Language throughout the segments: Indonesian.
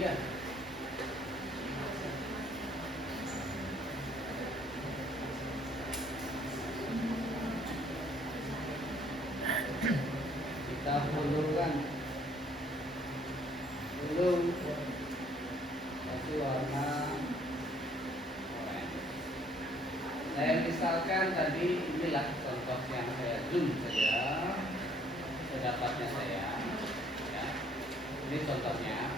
kuliah. Kita ulurkan belum kasih warna oranye. Saya misalkan tadi inilah contoh yang saya zoom saja sedapatnya saya ya. Ini contohnya ya.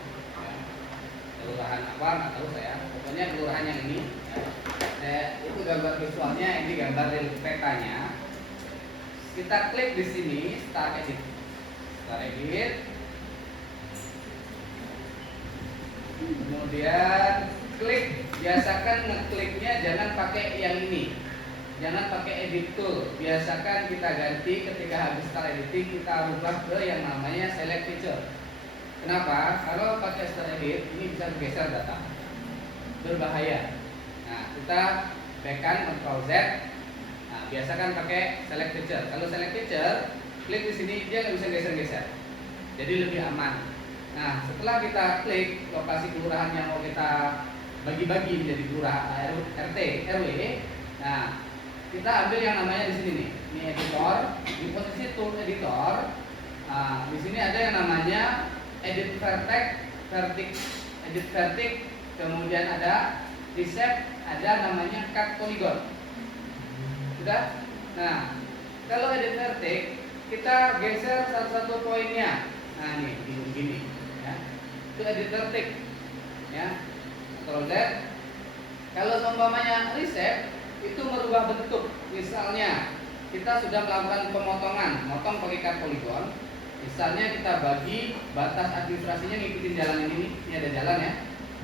Kelurahan apa nggak tahu saya, pokoknya kelurahan yang ini ya. Itu gambar visualnya, ini gambar real petanya. Kita klik di sini start edit. Kemudian klik, biasakan ngekliknya jangan pakai yang ini, jangan pakai edit tool. Biasakan kita ganti ketika habis start editing, kita rubah ke yang namanya select feature. Kenapa? Kalau pakai start edit ini bisa geser data, berbahaya. Nah, kita backkan Ctrl Z. Nah, biasakan pakai select feature. Kalau select feature, klik di sini dia nggak bisa geser-geser, jadi lebih aman. Nah, setelah kita klik lokasi kelurahan yang mau kita bagi-bagi menjadi kelurahan RT, RW, nah kita ambil yang namanya di sini nih, ini editor, di posisi tool editor. Nah, di sini ada yang namanya edit vertex, edit vertex, kemudian ada reset, ada namanya cut polygon. Sudah? Nah, kalau edit vertex kita geser satu-satu poinnya. Nah, ini gini ya. Itu edit vertex ya. Ctrl Z. Kalau seumpamanya reset itu merubah bentuk. Misalnya kita sudah melakukan pemotongan, motong pakai cut polygon. Misalnya kita bagi batas administrasinya ngikutin jalan ini. Ini ada jalan ya.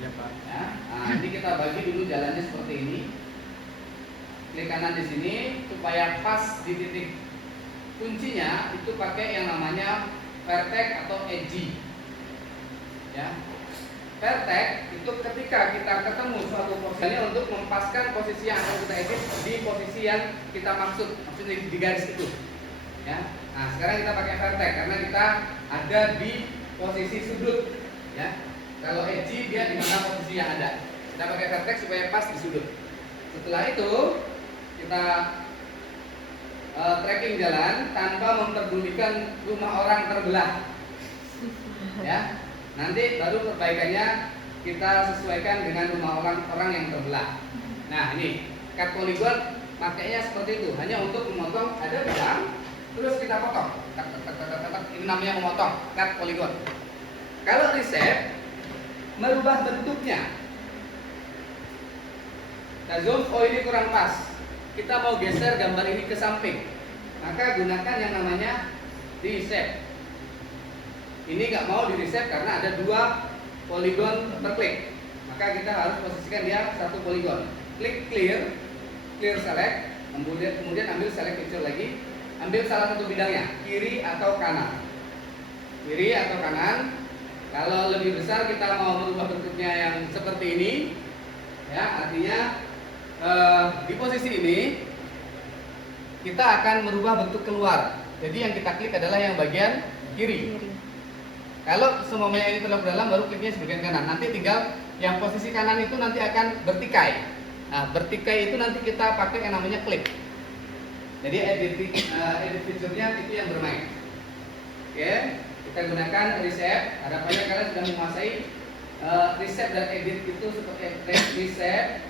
Ya, Pak. Ya. Nah, ini kita bagi dulu jalannya seperti ini. Klik kanan di sini supaya pas di titik kuncinya itu pakai yang namanya vertex atau edge. Ya. Vertex itu ketika kita ketemu suatu posisinya untuk mempaskan posisi yang akan kita edit di posisi yang kita maksudnya di garis itu. Ya. Nah, sekarang kita pakai vertex karena kita ada di posisi sudut. Ya. Kalau edge dia di mana posisi yang ada. Kita pakai vertex supaya pas di sudut. Setelah itu kita tracking jalan tanpa memperdulikan rumah orang terbelah. Ya, nanti baru perbaikannya kita sesuaikan dengan rumah orang yang terbelah. Nah, ini cut polygon makanya seperti itu, hanya untuk memotong ada bidang, terus kita potong. Ini namanya memotong, cut polygon. Kalau reset merubah bentuknya. Kita zoom, oh ini kurang pas. Kita mau geser gambar ini ke samping, maka gunakan yang namanya reset. Ini nggak mau di reset karena ada 2 poligon per klik, maka kita harus posisikan dia 1 poligon. Klik clear select, kemudian ambil select feature lagi, ambil salah satu bidangnya, kiri atau kanan. Kiri atau kanan. Kalau lebih besar kita mau merubah bentuknya yang seperti ini, ya artinya di posisi ini kita akan merubah bentuk keluar. Jadi yang kita klik adalah yang bagian kiri. Kalau semuanya ini terlalu dalam, baru kliknya sebagian kanan. Nanti tinggal yang posisi kanan itu nanti akan bertikai. Nah, bertikai itu nanti kita pakai yang namanya klik. Jadi edit feature-nya itu yang bermain. Oke, kita gunakan reset. Harapannya kalian sudah menguasai reset dan edit itu seperti reset,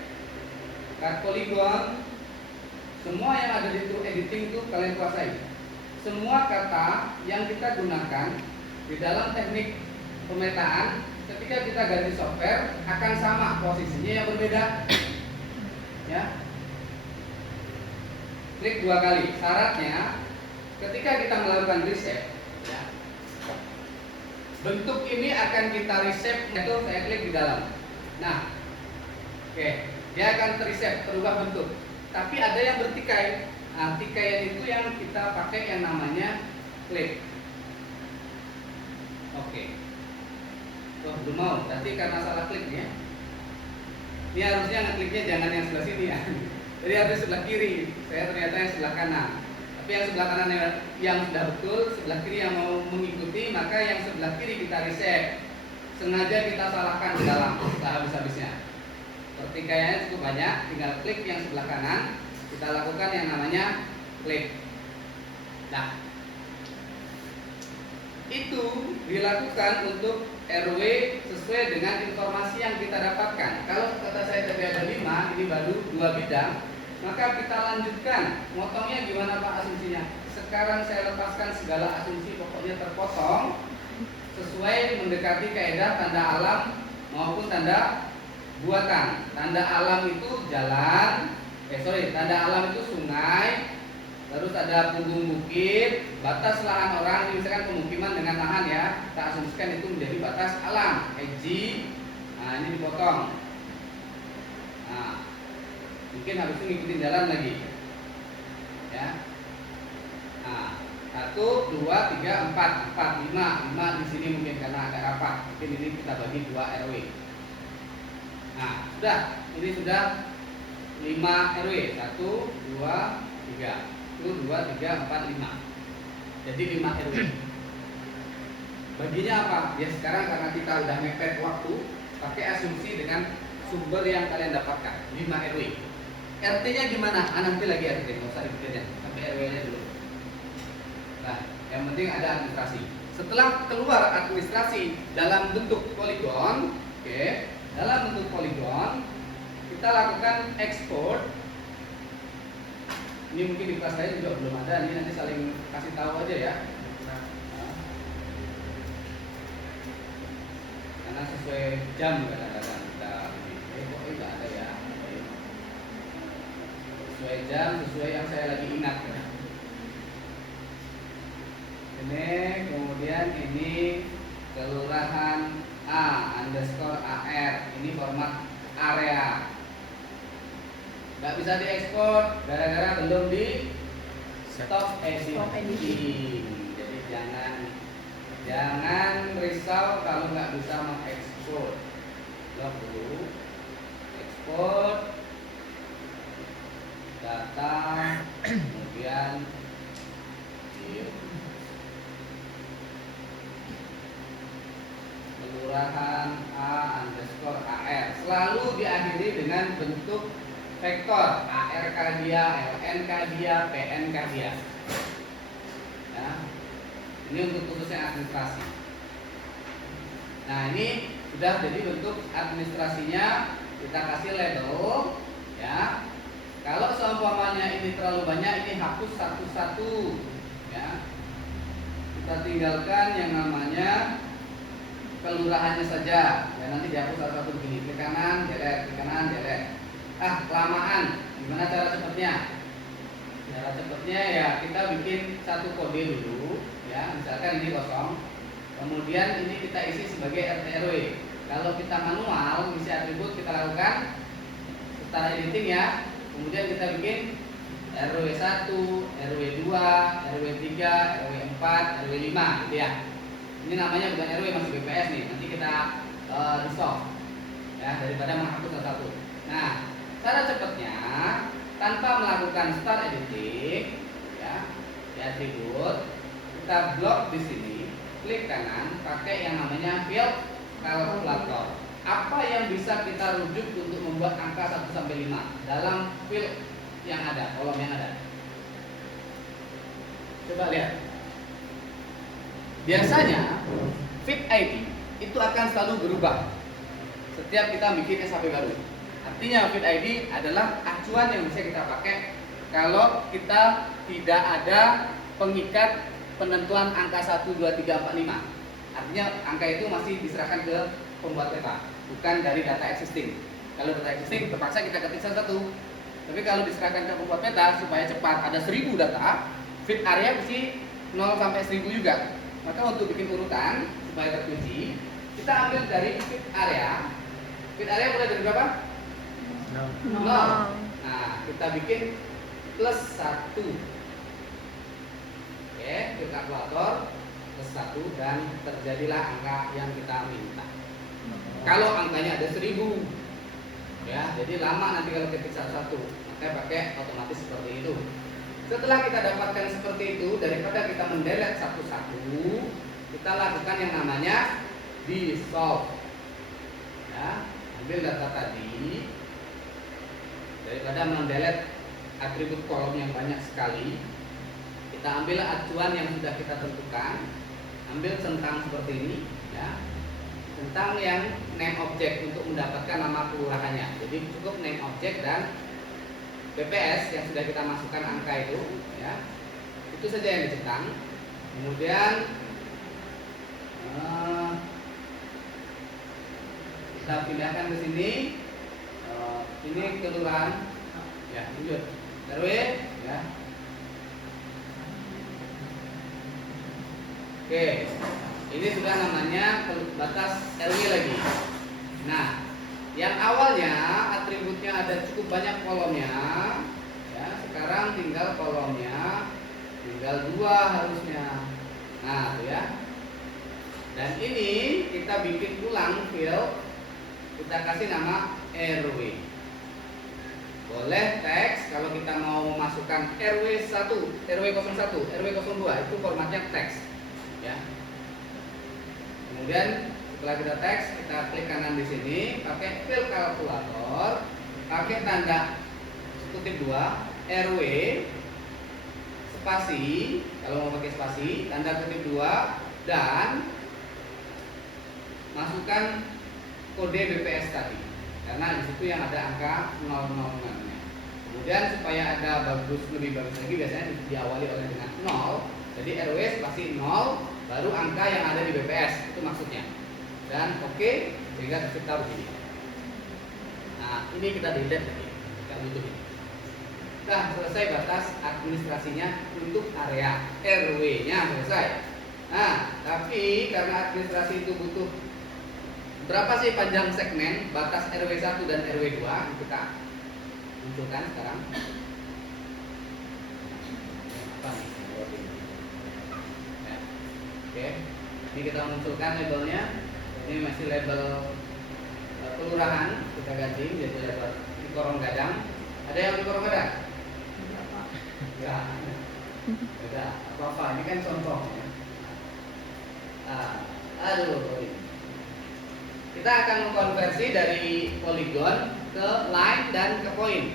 cut polygon, semua yang ada di tool editing itu kalian kuasai. Semua kata yang kita gunakan di dalam teknik pemetaan, ketika kita ganti software akan sama posisinya, yang berbeda. Ya. Klik 2 kali. Syaratnya ketika kita melakukan reset, ya, bentuk ini akan kita reset. Itu saya klik di dalam. Nah, oke. Dia akan terreset, berubah bentuk. Tapi ada yang bertikai. Nah, tikaian itu yang kita pakai yang namanya klik. Oke. Tuh, belum mau. Berarti karena salah klik ya. Ini harusnya ngekliknya jangan yang sebelah sini ya. Jadi harus sebelah kiri. Saya ternyata yang sebelah kanan. Tapi yang sebelah kanan yang sudah betul, sebelah kiri yang mau mengikuti, maka yang sebelah kiri kita reset sengaja kita salahkan ke dalam habis-habisnya. Pertikaiannya cukup banyak, tinggal klik yang sebelah kanan, kita lakukan yang namanya klik. Nah, itu dilakukan untuk RW sesuai dengan informasi yang kita dapatkan. Kalau kata saya tadi ada 5, ini baru 2 bidang, maka kita lanjutkan. Motongnya gimana Pak asumsinya? Sekarang saya lepaskan segala asumsi, pokoknya terpotong sesuai mendekati kaidah tanda alam maupun tanda buatan. Tanda alam itu jalan, tanda alam itu sungai, terus ada punggung bukit, batas lahan orang, ini misalkan pemukiman dengan lahan ya, kita asumsikan itu menjadi batas alam, edgy. Nah ini dipotong. Nah, mungkin habis itu ngikutin jalan lagi, ya. Nah, 1, 2, 3, 4, 5 di sini mungkin karena agak rapat, mungkin ini kita bagi 2 RW. Nah, ini sudah 5 RW, 1, 2, 3. 1, 2, 3, 4, 5. Jadi 5 RW. Baginya apa? Ya sekarang karena kita udah mepet waktu, pakai asumsi dengan sumber yang kalian dapatkan 5 RW. RT-nya gimana? Nanti lagi RT, nggak usah dipikirin, sampai RW-nya dulu. Nah, yang penting ada administrasi. Setelah keluar administrasi dalam bentuk poligon, oke, dalam bentuk poligon, kita lakukan ekspor. Ini mungkin di kelas lain juga belum ada, ini nanti saling kasih tahu aja ya. Nah, karena sesuai jam kadang-kadang kita kok nggak ada ya. Sesuai jam, sesuai yang saya lagi ingat ya. Ini kemudian ini kelurahan A_AR, ini format area. Nggak bisa diekspor gara-gara belum di stop editing. Jadi jangan risau kalau nggak bisa mengekspor. Blok dulu, ekspor data, kemudian kelurahan A_AR selalu diakhiri dengan bentuk vektor ARK dia, LNK dia, PNK dia. Ya. Ini untuk khususnya administrasi. Nah ini sudah jadi bentuk administrasinya, kita kasih label, ya. Kalau seumpamanya ini terlalu banyak, ini hapus satu-satu, ya. Kita tinggalkan yang namanya kelurahannya saja, ya nanti dihapus satu-satu begini, ke kanan, delete, ke kanan, delete. Kelamaan. Gimana cara cepatnya? Cara cepatnya ya kita bikin satu kode dulu, ya. Misalkan ini kosong. Kemudian ini kita isi sebagai RT/RW. Kalau kita manual, misi atribut kita lakukan secara editing ya. Kemudian kita bikin RW 1, RW 2, RW 3, RW 4, RW 5 gitu ya. Ini namanya bukan RW, masih BPS nih. Nanti kita resolve ya daripada menghapus satu-satu. Nah, cara cepatnya tanpa melakukan start editing ya di atribut, kita blok di sini, klik kanan, pakai yang namanya field calculator. Apa yang bisa kita rujuk untuk membuat angka 1 sampai 5 dalam field yang ada, kolom yang ada? Coba lihat. Biasanya feed ID itu akan selalu berubah setiap kita bikin SAP baru. Artinya feed ID adalah acuan yang bisa kita pakai kalau kita tidak ada pengikat penentuan angka 1, 2, 3, 4, 5. Artinya angka itu masih diserahkan ke pembuat peta, bukan dari data existing. Kalau data existing terpaksa kita ketik satu-satu. Tapi kalau diserahkan ke pembuat peta supaya cepat, ada 1000 data, feed area mesti 0 sampai 1000 juga. Maka untuk bikin urutan supaya terkunci, kita ambil dari feed area. Feed area mulai dari berapa? 0. Nah, kita bikin plus 1. Oke, feed kalkulator plus 1 dan terjadilah angka yang kita minta. Kalau angkanya ada 1000, ya, jadi lama nanti kalau ketik satu-satu, maka pakai otomatis seperti itu. Setelah kita dapatkan seperti itu, daripada kita mendelete satu-satu, kita lakukan yang namanya dissolve. Ya, ambil data tadi, daripada mendelete atribut kolom yang banyak sekali, kita ambil acuan yang sudah kita tentukan, ambil centang seperti ini, ya, centang yang name object untuk mendapatkan nama kelurahannya. Jadi cukup name object dan BPS yang sudah kita masukkan angka itu, ya, itu saja yang dicentang. Kemudian kita pindahkan ke sini. Ini kelurahan, ya, lanjut RW, ya. Oke, ini sudah namanya batas RW lagi. Nah, yang awalnya atributnya ada cukup banyak kolomnya, ya, sekarang tinggal kolomnya tinggal 2 harusnya. Nah, tuh ya. Dan ini kita bikin ulang field, kita kasih nama RW. Boleh teks kalau kita mau memasukkan RW1, RW01, RW02, itu formatnya teks, ya. Kemudian setelah kita teks, kita klik kanan di sini, pakai fill kalkulator, pakai tanda kutip 2, RW spasi, kalau mau pakai spasi, tanda kutip 2, dan masukkan kode BPS tadi, karena di situ yang ada angka 00-nya. Kemudian supaya ada lebih bagus lagi, biasanya diawali oleh dengan 0. Jadi RW spasi 0, baru angka yang ada di BPS, itu maksudnya. Dan oke, sehingga kita begini. Nah, ini kita delete lagi, kita butuh ini. Nah, selesai batas administrasinya untuk area RW-nya selesai. Nah, tapi karena administrasi itu butuh berapa sih panjang segmen batas RW1 dan RW2, kita munculkan sekarang. Apa nih? Ya. Oke, ini kita munculkan labelnya. Ini masih label kelurahan, kita ganti jadi label di Korong Gadang. Ada yang di Korong Gadang? Ya, beda. Apa-apa, ini kan contoh. Kita akan mengkonversi dari poligon ke line dan ke point.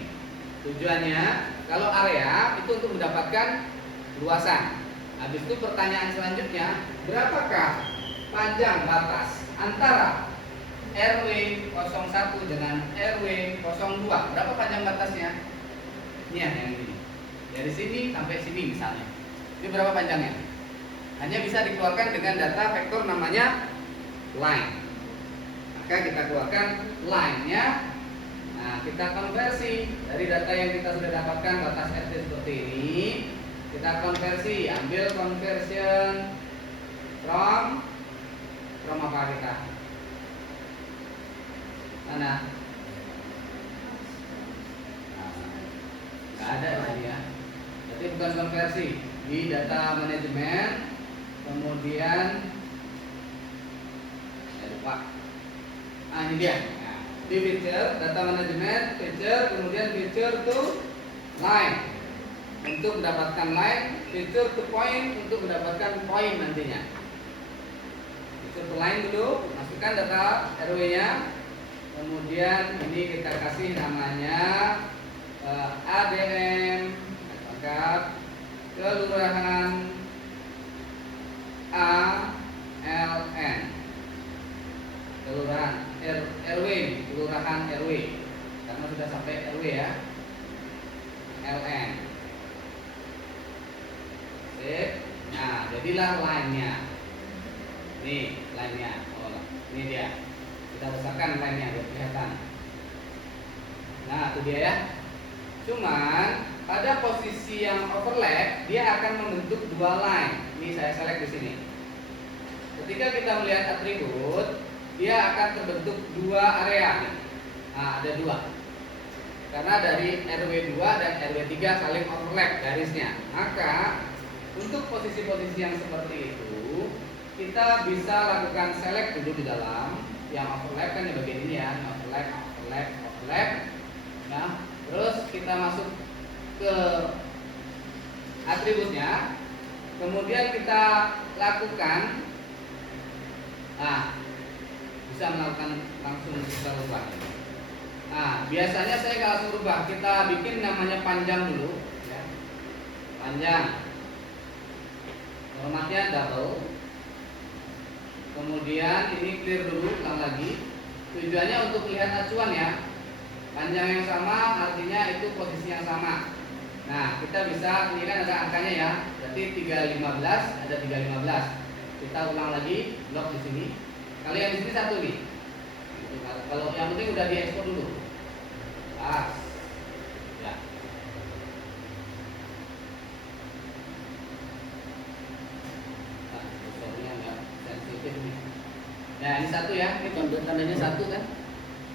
Tujuannya, kalau area itu untuk mendapatkan luasan. Habis itu pertanyaan selanjutnya, berapakah panjang batas antara RW 01 dengan RW 02? Berapa panjang batasnya? Ini ya, yang ini. Dari sini sampai sini misalnya. Ini berapa panjangnya? Hanya bisa dikeluarkan dengan data vektor namanya line. Maka kita keluarkan line-nya. Nah, kita konversi dari data yang kita sudah dapatkan batas RT seperti ini. Kita konversi, ambil conversion from apa kita? Mana? Nggak ada tadi ya. Berarti bukan konversi. Di data manajemen, kemudian saya lupa. Ini dia. Nah, di feature, data manajemen, feature, kemudian feature to line untuk mendapatkan line, feature to point untuk mendapatkan point nantinya. Feature to line dulu, masukkan data RW-nya, kemudian ini kita kasih namanya ADM, lengkap, kelurahan ALN, kelurahan RW, kelurahan RW, karena sudah sampai RW ya, LN. Sip. Nah, jadilah line-nya. Nih, line-nya. Oh, ini dia. Kita besarkan line-nya biar kelihatan. Nah, itu dia ya. Cuman pada posisi yang overlap, dia akan membentuk 2 line. Ini saya select di sini. Ketika kita melihat atribut, dia akan terbentuk 2 area nih. Nah, ada 2. Karena dari RW2 dan RW3 saling overlap garisnya. Maka untuk posisi-posisi yang seperti itu, kita bisa lakukan select dulu di dalam. Yang overlap kan di bagian ini ya, overlap. Nah, terus kita masuk ke atributnya. Kemudian kita lakukan, nah, bisa melakukan langsung kita rubah. Nah, biasanya saya nggak langsung rubah, kita bikin namanya panjang dulu, ya. Panjang, formatnya double. Kemudian ini clear dulu, ulang lagi. Tujuannya untuk lihat acuan ya. Panjang yang sama artinya itu posisi yang sama. Nah, kita bisa, ini kan ada angkanya ya. Berarti 315, ada 315. Kita ulang lagi blok di sini. Kalau yang di sini satu nih. Kalau yang penting udah diekspor dulu. Pas. Ya. Kursornya nggak sensitif nih. Nah, ini satu ya. Ini tandanya satu kan?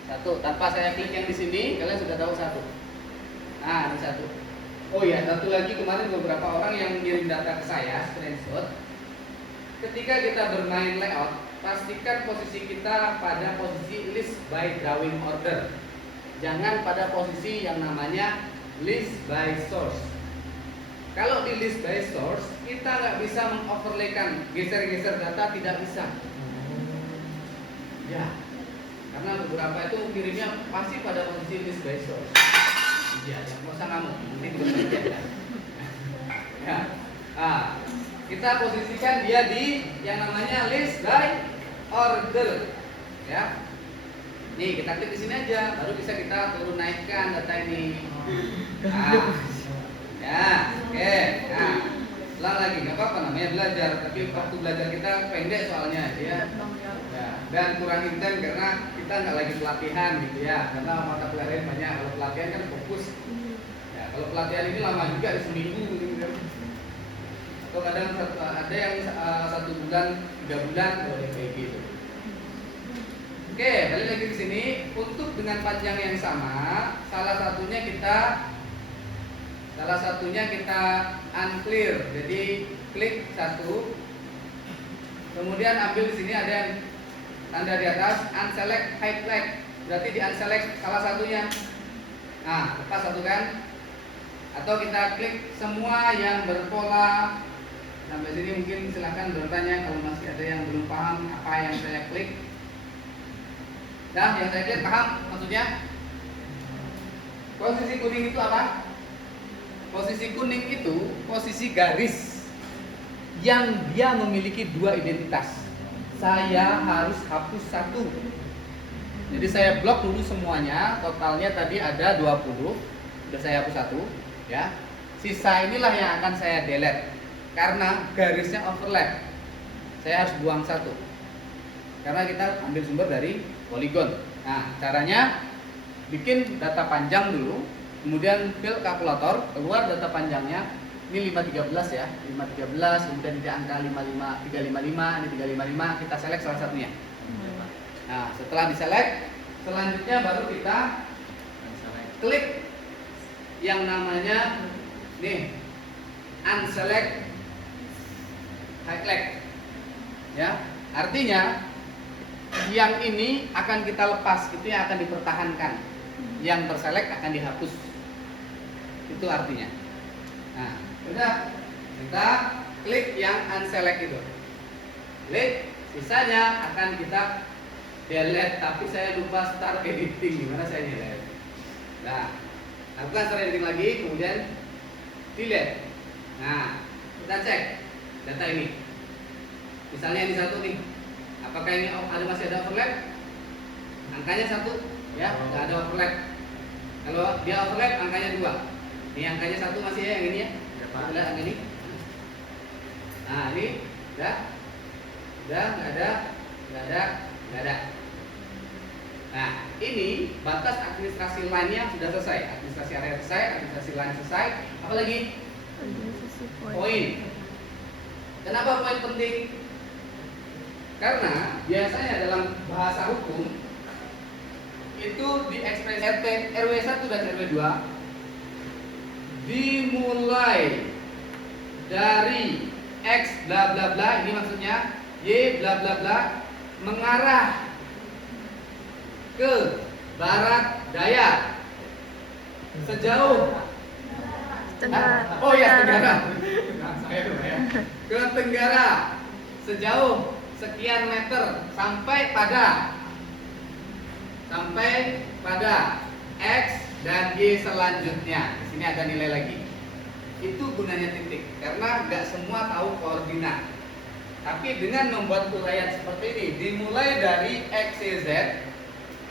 Satu. Tanpa saya klik yang di sini, kalian sudah tahu satu. Nah, ini satu. Oh ya, satu lagi, kemarin beberapa orang yang ngirim data ke saya, screenshot. Ketika kita bermain layout, pastikan posisi kita pada posisi list by drawing order. Jangan pada posisi yang namanya list by source. Kalau di list by source, kita nggak bisa mengoverlaykan, geser-geser data tidak bisa. Ya, karena beberapa itu kirimnya pasti pada posisi list by source. Iya, nggak usah ngamuk, ini berbeda ya. Ya, kita posisikan dia di yang namanya list by order, ya. Nih kita klik di sini aja, baru bisa kita turun naikkan data ini. Ya, oke. Nah, ulang lagi, nggak apa-apa, namanya belajar, tapi waktu belajar kita pendek soalnya, ya. Dan kurang intens karena kita nggak lagi pelatihan gitu ya, karena mata pelajaran banyak. Kalau pelatihan kan fokus. Ya, kalau pelatihan ini lama juga di seminggu gitu kan. Atau kadang ada yang 1 bulan, 3 bulan boleh kayak gitu. Oke, balik lagi ke sini. Untuk dengan panjang yang sama, salah satunya kita unclear. Jadi klik satu, kemudian ambil di sini ada yang tanda di atas unselect highlight. Berarti di unselect salah satunya. Nah, lepas satu kan? Atau kita klik semua yang berpola. Sampai sini mungkin silahkan bertanya kalau masih ada yang belum paham apa yang saya klik. Nah, yang saya klik paham maksudnya? Posisi kuning itu apa? Posisi kuning itu posisi garis yang dia memiliki 2 identitas. Saya harus hapus 1. Jadi saya blok dulu semuanya. Totalnya tadi ada 20. Sudah saya hapus 1, ya. Sisa inilah yang akan saya delete karena garisnya overlap. Saya harus buang 1. Karena kita ambil sumber dari poligon. Nah, caranya bikin data panjang dulu, kemudian fill kalkulator, keluar data panjangnya. Ini 513 ya, 513, kemudian di angka 355, ini 355, kita select salah satunya. Nah, setelah diselect, selanjutnya baru kita klik yang namanya nih unselect highlight. Ya, artinya yang ini akan kita lepas, itu yang akan dipertahankan. Yang terselect akan dihapus. Itu artinya. Nah, udah kita klik yang unselect itu. Klik, sisanya akan kita delete, tapi saya lupa start editing. Gimana saya delete? Nah, lakukan start editing lagi, kemudian delete. Nah, kita cek data ini. Misalnya ini 1 nih. Apakah ini masih ada overlap? Angkanya 1, ya, nggak ada overlap. Kalau dia overlap, angkanya 2. Ini angkanya 1 masih ya, yang ini ya. Kita lihat angka ini. Nah, ini udah, nggak ada. Nah, ini batas administrasi line-nya sudah selesai. Administrasi area selesai, administrasi line selesai. Apalagi? Poin. Kenapa poin penting? Karena biasanya dalam bahasa hukum itu di ekspresi RW 1 dan RW 2 dimulai dari X bla bla bla, ini maksudnya Y bla bla bla, mengarah ke barat daya sejauh tenggara. Ke tenggara sejauh sekian meter sampai pada sampai pada X dan Y selanjutnya. Di sini ada nilai lagi. Itu gunanya titik, karena nggak semua tahu koordinat. Tapi dengan membuat uraian seperti ini, dimulai dari X, Y, Z,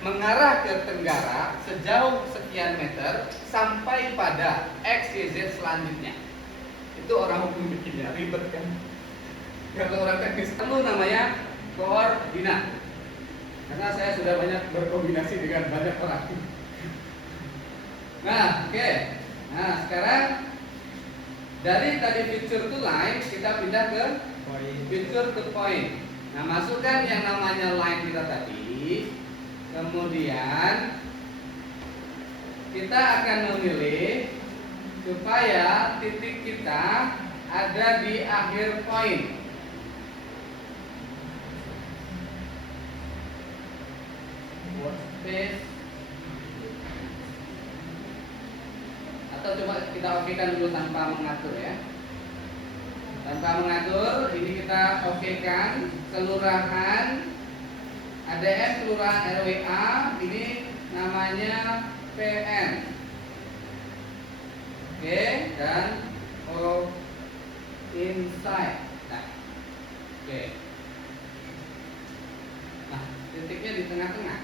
mengarah ke tenggara sejauh sekian meter sampai pada X, Y, Z selanjutnya. Itu orang hukum bikinnya, ribet kan? Kalau orang teknis perlu namanya koordinat. Karena saya sudah banyak berkombinasi dengan banyak orang. Nah, oke. Nah, sekarang dari tadi picture to line kita pindah ke picture to point. Nah, masukkan yang namanya line kita tadi. Kemudian kita akan memilih supaya titik kita ada di akhir point. Workspace. Atau coba kita okekan dulu tanpa mengatur ya. Tanpa mengatur, ini kita okekan kelurahan ADM, kelurahan RWA, ini namanya PN. Oke, dan inside. Nah, oke. Nah, titiknya di tengah-tengah.